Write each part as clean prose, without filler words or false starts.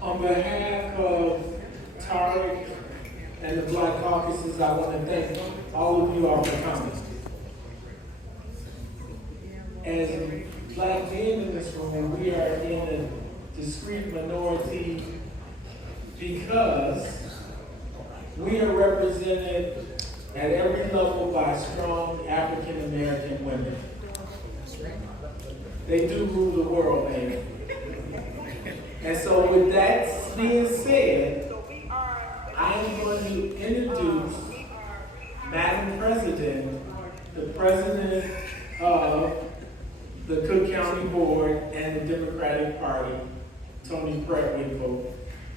On behalf of Tariq and the Black Caucuses, I want to thank all of you all for coming. As Black men in this room, we are in a discrete minority because we are represented at every level by strong African American women. They do rule the world, baby. And so with that being said, I am going to introduce Madam President, the President of the Cook County Board and the Democratic Party, Tony Preckwinkle,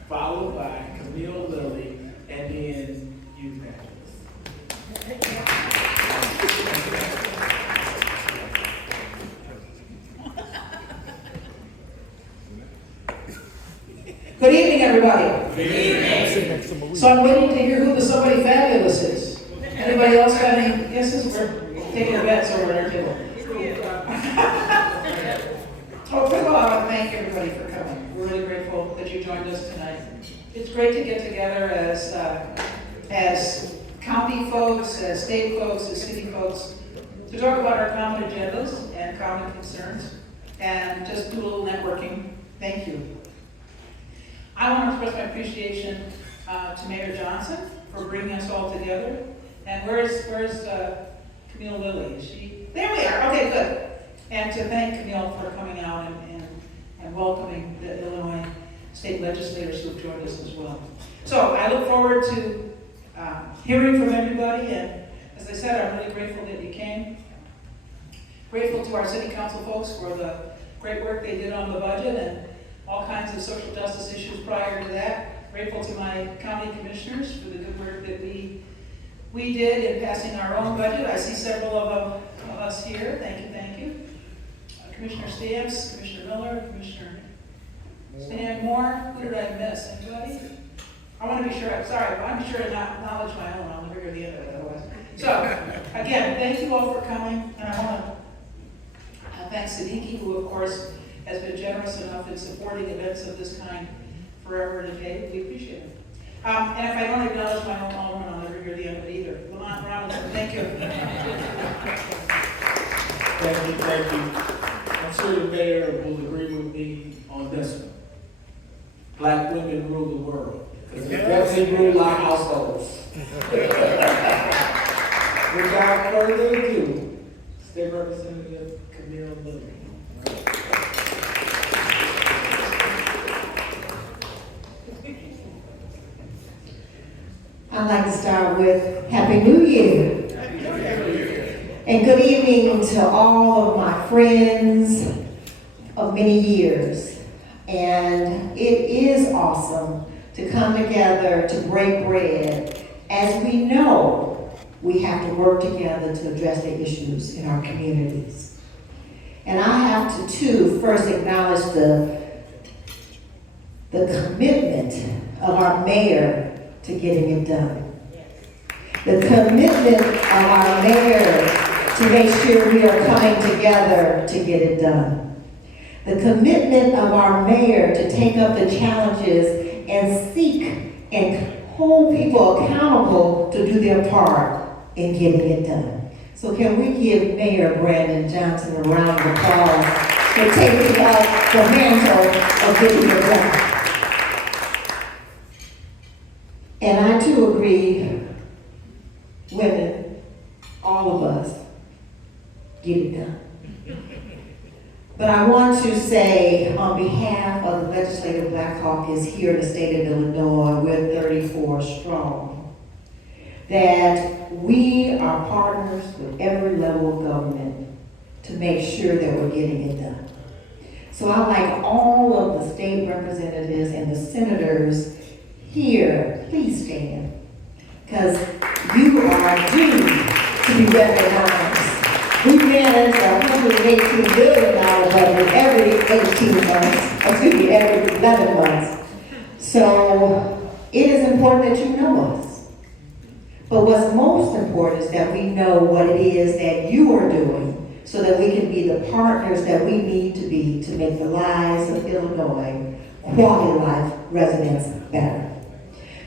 followed by Camille Lilly, and then you, Madam. Good evening, everybody. Good evening. So I'm waiting to hear who the somebody fabulous is. Anybody else got any guesses? We're taking a bets over at our table. Oh, first of all, I want to thank everybody for coming. We're really grateful that you joined us tonight. It's great to get together as county folks, as state folks, as city folks, to talk about our common agendas and common concerns, and just do a little networking. Thank you. I want to express my appreciation to Mayor Johnson for bringing us all together. And where's Camille Lilly? Is she? There we are. Okay, good. And to thank Camille for coming out and welcoming the Illinois state legislators who have joined us as well. So I look forward to hearing from everybody. And as I said, I'm really grateful that you came. Grateful to our city council folks for the great work they did on the budget and all kinds of social justice issues prior to that. Grateful to my county commissioners for the good work that we did in passing our own budget. I see several of us here. Thank you, thank you. Commissioner Stamps, Commissioner Miller, Commissioner Stan Moore. Who did I miss? Anybody? I want to be sure. I want to be sure to acknowledge my own. I'll never hear the end of it otherwise. So, again, thank you all for coming. And I want to thank Siddique, who, of course, has been generous enough in supporting events of this kind forever and a day. We appreciate it. And if I don't acknowledge my own alderman, I'll never hear the end of it either. Lamont Robinson, thank you. Thank you. I'm sure the mayor will agree with me on this one. Black women rule the world. Because they definitely rule our households. Without further ado, State Representative Camille Lilly. I'd like to start with Happy New Year. And good evening to all of my friends of many years. And it is awesome to come together to break bread, as we know we have to work together to address the issues in our communities. And I have to, too, first acknowledge the commitment of our mayor to getting it done. The commitment of our mayor to make sure we are coming together to get it done. The commitment of our mayor to take up the challenges and seek and hold people accountable to do their part in getting it done. So can we give Mayor Brandon Johnson a round of applause for taking up the mantle of getting it done? And I too agree, women, all of us, get it done. But I want to say, on behalf of the Legislative Black Caucus here in the state of Illinois, we're 34 strong, that we are partners with every level of government to make sure that we're getting it done. So I'd like all of the state representatives and the senators here, please stand, because you are due to be recognized. We manage $118 billion budget every 18 months, every 11 months. So it is important that you know us. But what's most important is that we know what it is that you are doing so that we can be the partners that we need to be to make the lives of Illinois quality life residents better.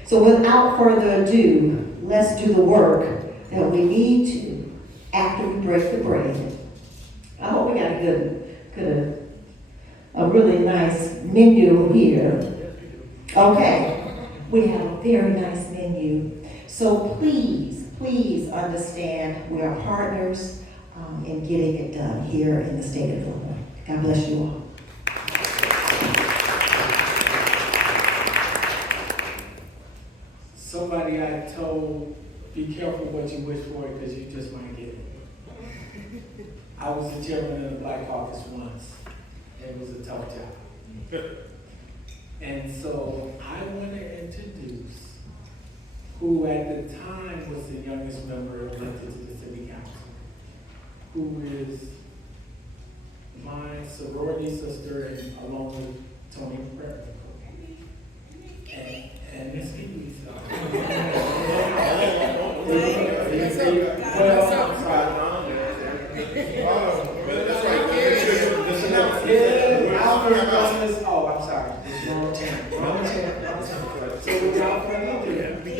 So without further ado, let's do the work that we need to after we break the bread. I hope we got a really nice menu here. Okay, we have a very nice menu. So please understand we are partners in getting it done here in the state of Illinois. God bless you all. Somebody I told, be careful what you wish for because you just might get it. I was the chairman of the Black Caucus once. It was a tough job. And so I want to introduce who at the time was the youngest member elected to the city council, who is my sorority sister and along with Tony Pratt. And Miss Kiwi's oh, I'm sorry. It's Mama Chan. So without further ado,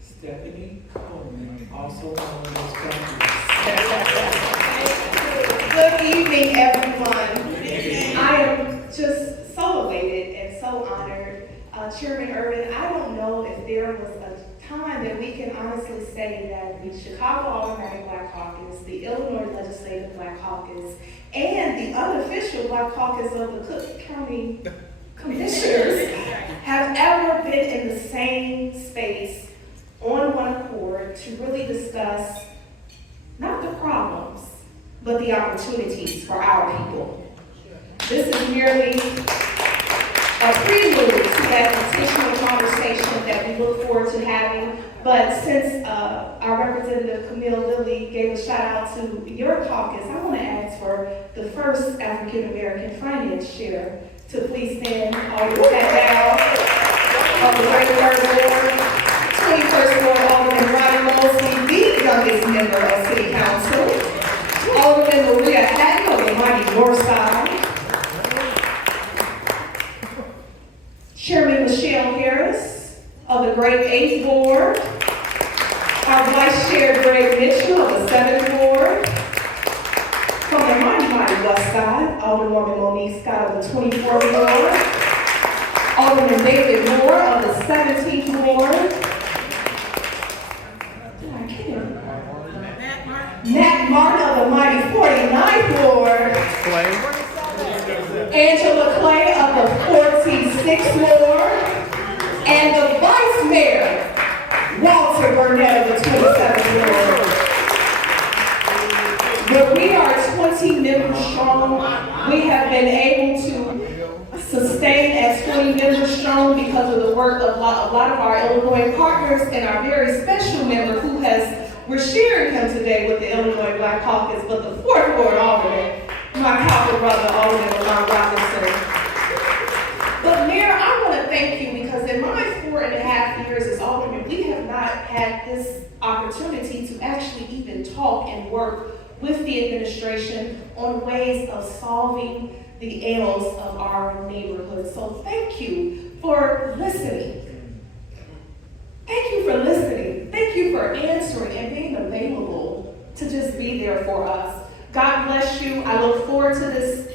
Stephanie Coleman, also known as Caucus. Good evening, everyone. I am just so elated and so honored. Chairman Irvin, I don't know if there was a time that we can honestly say that the Chicago Automatic Black Caucus, the Illinois Legislative Black Caucus, and the unofficial Black Caucus of the Cook County Commissioners have ever been in the same space on one accord to really discuss not the problems, but the opportunities for our people. This is merely a prelude to that intentional conversation that we look forward to having. But since our representative Camille Lilly gave a shout out to your caucus, I want to ask for the first African American finance chair to please stand all your head down of the Great Third Ward, 21st Ward Alderman Ronnie Mosley, the youngest member of City Council, Alderman Maria Hatton of the mighty North Side, Chairman Michelle Harris of the Great 8th Ward, our Vice Chair Greg Mitchell of the 7th Ward, from the mighty West Side, Alderwoman Monique Scott of the 24th Ward, Alderman David Moore of the 17th Ward, Matt Martin of the mighty 49th Ward, Angela Clay of the 46th Ward, and the Vice Mayor, Walter Burnett of the 27th Ward. But we are 20 members strong. We have been able to sustain as 20 members strong because of the work of a lot of our Illinois partners and our very special member who we're sharing him today with the Illinois Black Caucus, but the 4th Ward Alderman, my caucus brother, Alderman Lamont Robinson. But Mayor, I want to thank you because in my 4.5 years as Alderman, we have not had this opportunity to actually even talk and work with the administration on ways of solving the ills of our neighborhood. So thank you for listening. Thank you for listening. Thank you for answering and being available to just be there for us. God bless you. I look forward to this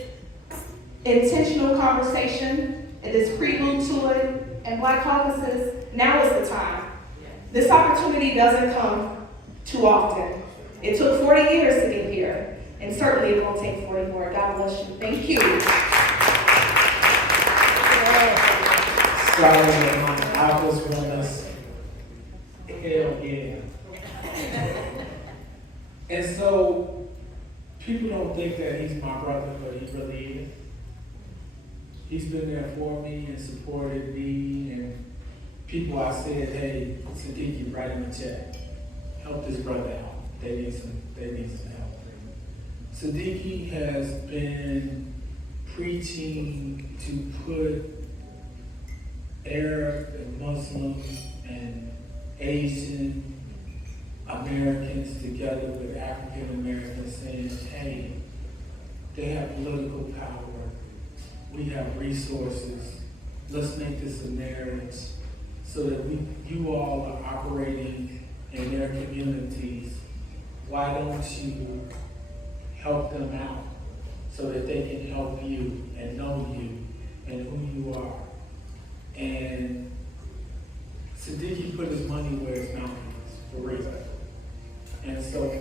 intentional conversation and this prelude to it. And Black Caucuses, now is the time. This opportunity doesn't come too often. It took 40 years to get here, and certainly it won't take 40 more. God bless you. Thank you. Sorry that my caucus want us. Hell yeah. And so, people don't think that he's my brother, but he really is. He's been there for me and supported me, and people I said, hey, Siddique, write him a check. Help this brother out. They need some help. Siddique has been preaching to put Arab and Muslim and Asian Americans together with African Americans saying, hey, they have political power, we have resources, let's make this a marriage so that you all are operating in their communities. Why don't you help them out so that they can help you and know you and who you are? And Siddique put his money where his mouth is, for real. And so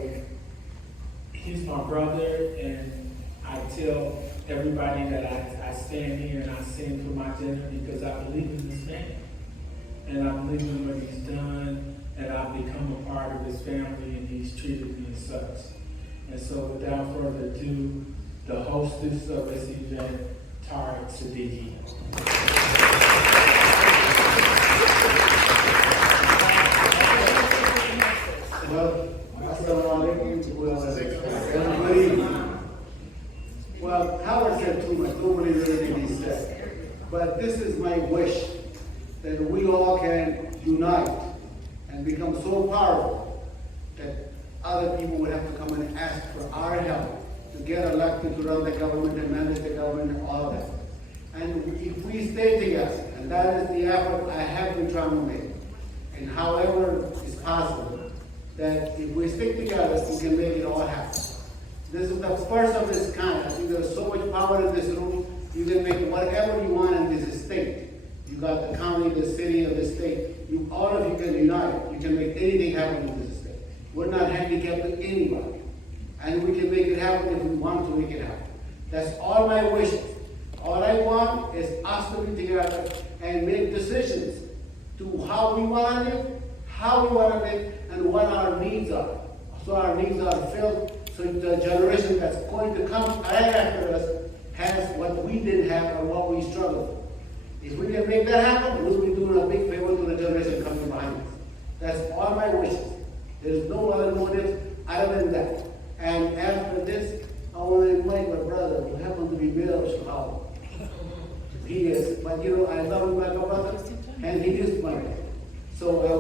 he's my brother, and I tell everybody that I stand here and I sing for my dinner because I believe in this man. And I believe in what he's done, and I've become a part of his family, and he's treated me as such. And so without further ado, the hostess of this event, Tariq Siddique. Well, well, Howard said too much, nobody really needs to say. But this is my wish, that we all can unite and become so powerful that other people would have to come and ask for our help to get elected to run the government and manage the government and all that. And if we stay together, and that is the effort I have been trying to make, and however is possible, that if we stick together, we can make it all happen. This is the first of its kind. I think there's so much power in this room. You can make whatever you want in this state. You got the county, the city, or the state. All of you can unite. You can make anything happen in this state. We're not handicapped to anybody. And we can make it happen if we want to make it happen. That's all my wishes. All I want is us to be together and make decisions to how we want to live, how we want to live, and what our needs are. So our needs are filled, so the generation that's going to come right after us has what we didn't have or what we struggled with. If we can make that happen, we'll be doing a big favor to the generation coming behind us. That's all my wishes. There's no other motive other than that. And after this, I want to invite my brother, who happens to be Mayor of Chicago. He is, but you know, I love him like a brother, and he is my man. So I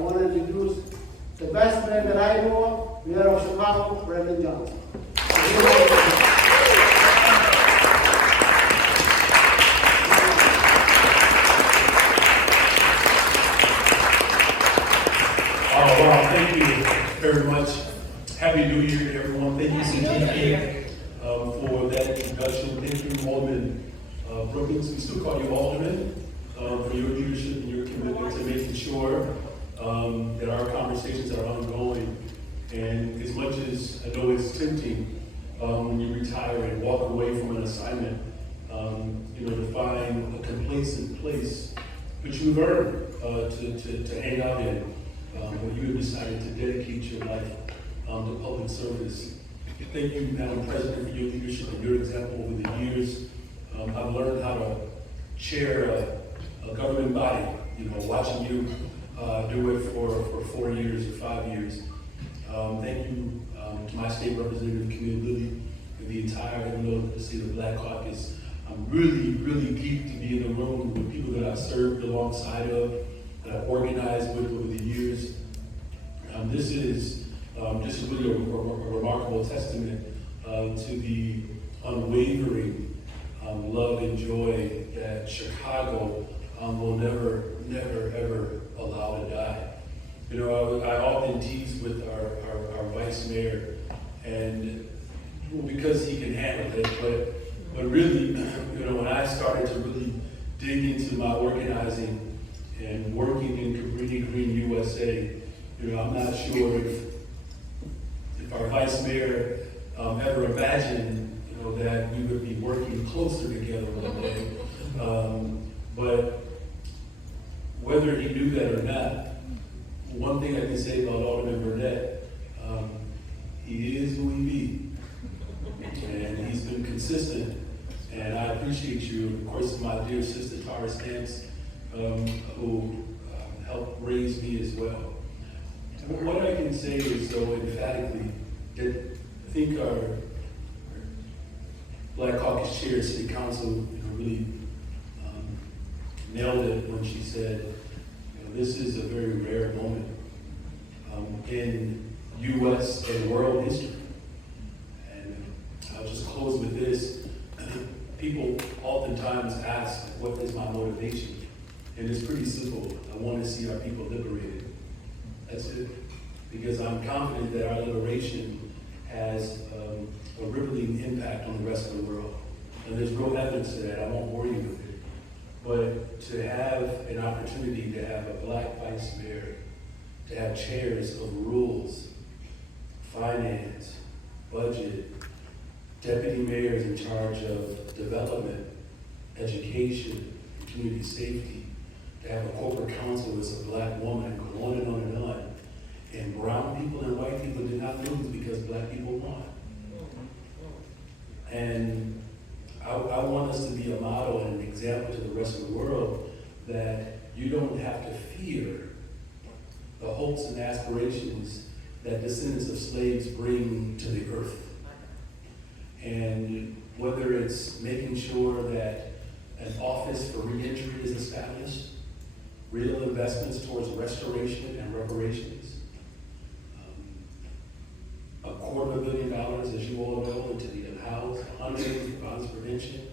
want to introduce the best man that I know of, Mayor of Chicago, Brendan Johnson. Wow, thank you very much. Happy New Year to everyone. Thank you, Siddique, for that introduction. Thank you, Alderman Brookings. We still call you Alderman, for your leadership and your commitment to making sure that our conversations are ongoing. And as much as I know it's tempting when you retire and walk away from an assignment, to find a complacent place, which you've earned to hang out in, when you have decided to dedicate your life to public service. Thank you, Madam President, for your leadership and your example over the years. I've learned how to chair a government body, watching you do it for 4 years or 5 years. Thank you to my state representative, Camille Lilly, and the entire Illinois State of Black Caucus. I'm really, really geeked to be in the room with people that I've served alongside of, that I've organized with over the years. This is really a remarkable testament to the unwavering love and joy that Chicago will never, ever allow to die. I often tease with our vice mayor, and because he can handle it, but really, when I started to really dig into my organizing and working in Cabrini Green, USA, I'm not sure if our vice mayor ever imagined, that we would be working closer together one day. But whether he knew that or not, one thing I can say about Alderman Burnett, he is who he be. And he's been consistent. And I appreciate you, and of course, my dear sister Tara Stantz, who helped raise me as well. What I can say is, though, emphatically, that I think our Black Caucus Chair, City Council, really nailed it when she said, this is a very rare moment in U.S. and world history. And I'll just close with this. People oftentimes ask, what is my motivation? And it's pretty simple. I want to see our people liberated. That's it. Because I'm confident that our liberation has a rippling impact on the rest of the world. And there's real evidence to that. I won't bore you with it. But to have an opportunity to have a black vice mayor, to have chairs of rules, finance, budget, deputy mayors in charge of development, education, community safety, to have a corporate council that's a black woman, go on and on and on. And brown people and white people did not lose because black people won. And I want us to be a model and an example to the rest of the world that you don't have to fear the hopes and aspirations that descendants of slaves bring to the earth. And whether it's making sure that an office for reentry is established, real investments towards restoration and reparations, $250 million, as you all know, into the house, hundreds of violence prevention,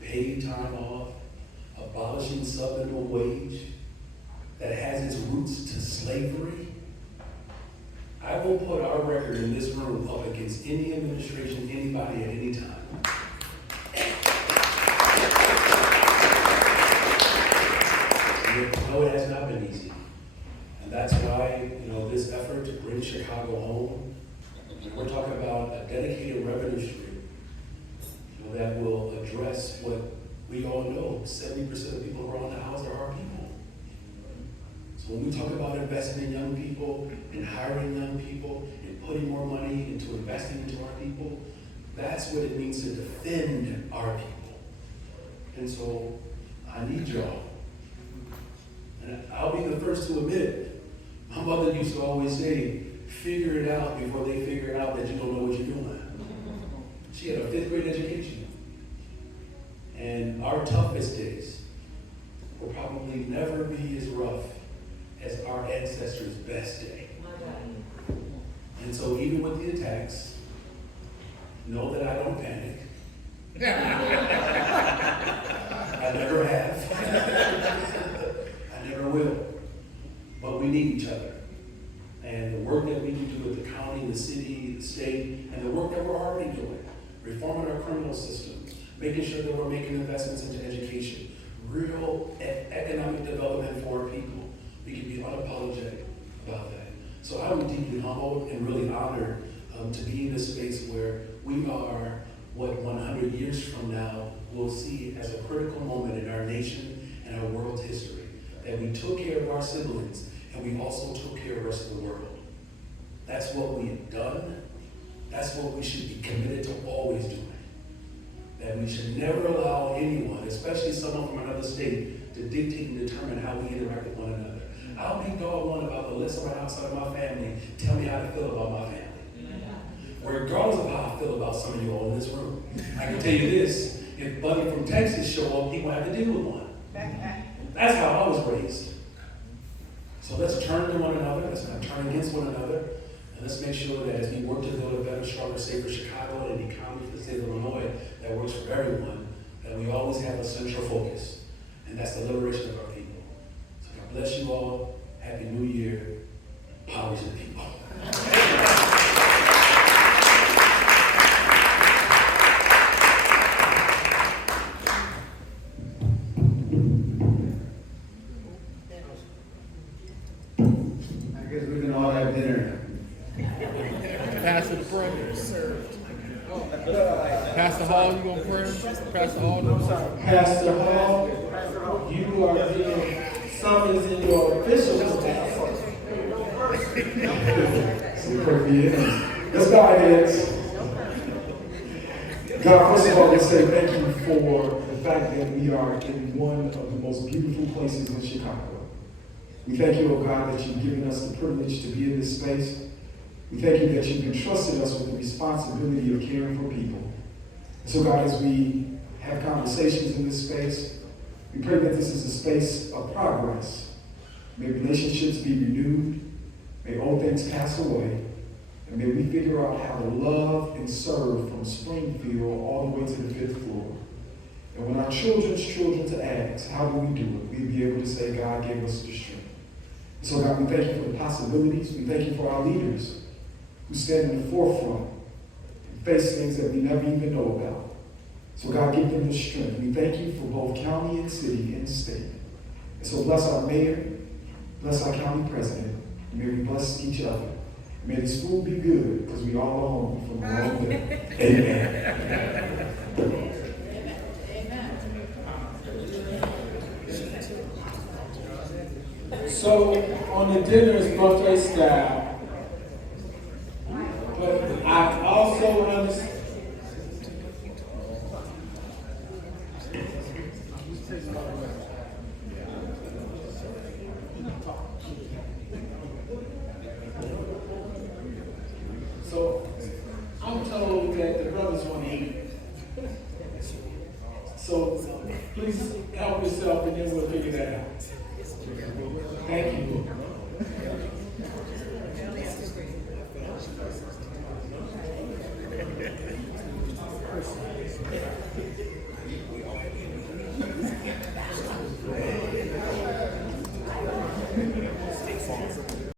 paid time off, abolishing subminimum wage that has its roots to slavery. I will put our record in this room up against any administration, anybody at any time. No, it has not been easy. And that's why, this effort to bring Chicago home, we're talking about a dedicated revenue stream that will address what we all know, 70% of people who are on the house are our people. So when we talk about investing in young people and hiring young people and putting more money into investing into our people, that's what it means to defend our people. And so I need y'all. And I'll be the first to admit it. My mother used to always say, figure it out before they figure out that you don't know what you're doing. She had a 5th grade education. And our toughest days will probably never be as rough as our ancestors' best day. And so even with the attacks, know that I don't panic. I never have. I never will. But we need each other. And the work that we can do with the county, the city, the state, and the work that we're already doing, reforming our criminal system, making sure that we're making investments into education, real economic development for our people. We can be unapologetic about that. So I'm deeply humbled and really honored to be in this space where we are what 100 years from now we'll see as a critical moment in our nation and our world's history. That we took care of our siblings and we also took care of the rest of the world. That's what we have done. That's what we should be committed to always doing. That we should never allow anyone, especially someone from another state, to dictate and determine how we interact with one another. I'll be doggone about the list around outside of my family. Tell me how to feel about my family. Regardless of how I feel about some of you all in this room. I can tell you this, if Buddy from Texas show up, he won't have to deal with one. That's how I was raised. So let's turn to one another, let's not turn against one another, and let's make sure that as we work to build a better, stronger, safer Chicago and an economy for the state of Illinois that works for everyone, that we always have a central focus, and that's the liberation of our people. So God bless you all. Happy New Year. Power to the people. I guess we can all have dinner. Pastor the program. Pastor Hall, you gonna pray? Pastor Hall, Pastor Hall, you are being summoned in your official capacity. So we pray for you. Let's bow our heads. God, first of all, let's say thank you for the fact that we are in one of the most beautiful places in Chicago. We thank you, oh God, that you've given us the privilege to be in this space. We thank you that you've entrusted us with the responsibility of caring for people. So God, as we have conversations in this space, we pray that this is a space of progress. May relationships be renewed. May old things pass away, and may we figure out how to love and serve from Springfield all the way to the 5th floor. And when our children's children to ask, how do we do it? We'll be able to say, God gave us the strength. So God, we thank you for the possibilities. We thank you for our leaders who stand in the forefront and face things that we never even know about. So God, give them the strength. We thank you for both county and city and state. And so bless our mayor, bless our county president, and may we bless each other. May this food be good, because we all are hungry from a long day. Amen. So on the dinner is buffet style, but I also understand. So I'm told that the brothers want to eat. So please help yourself and then we'll figure that out. Thank you.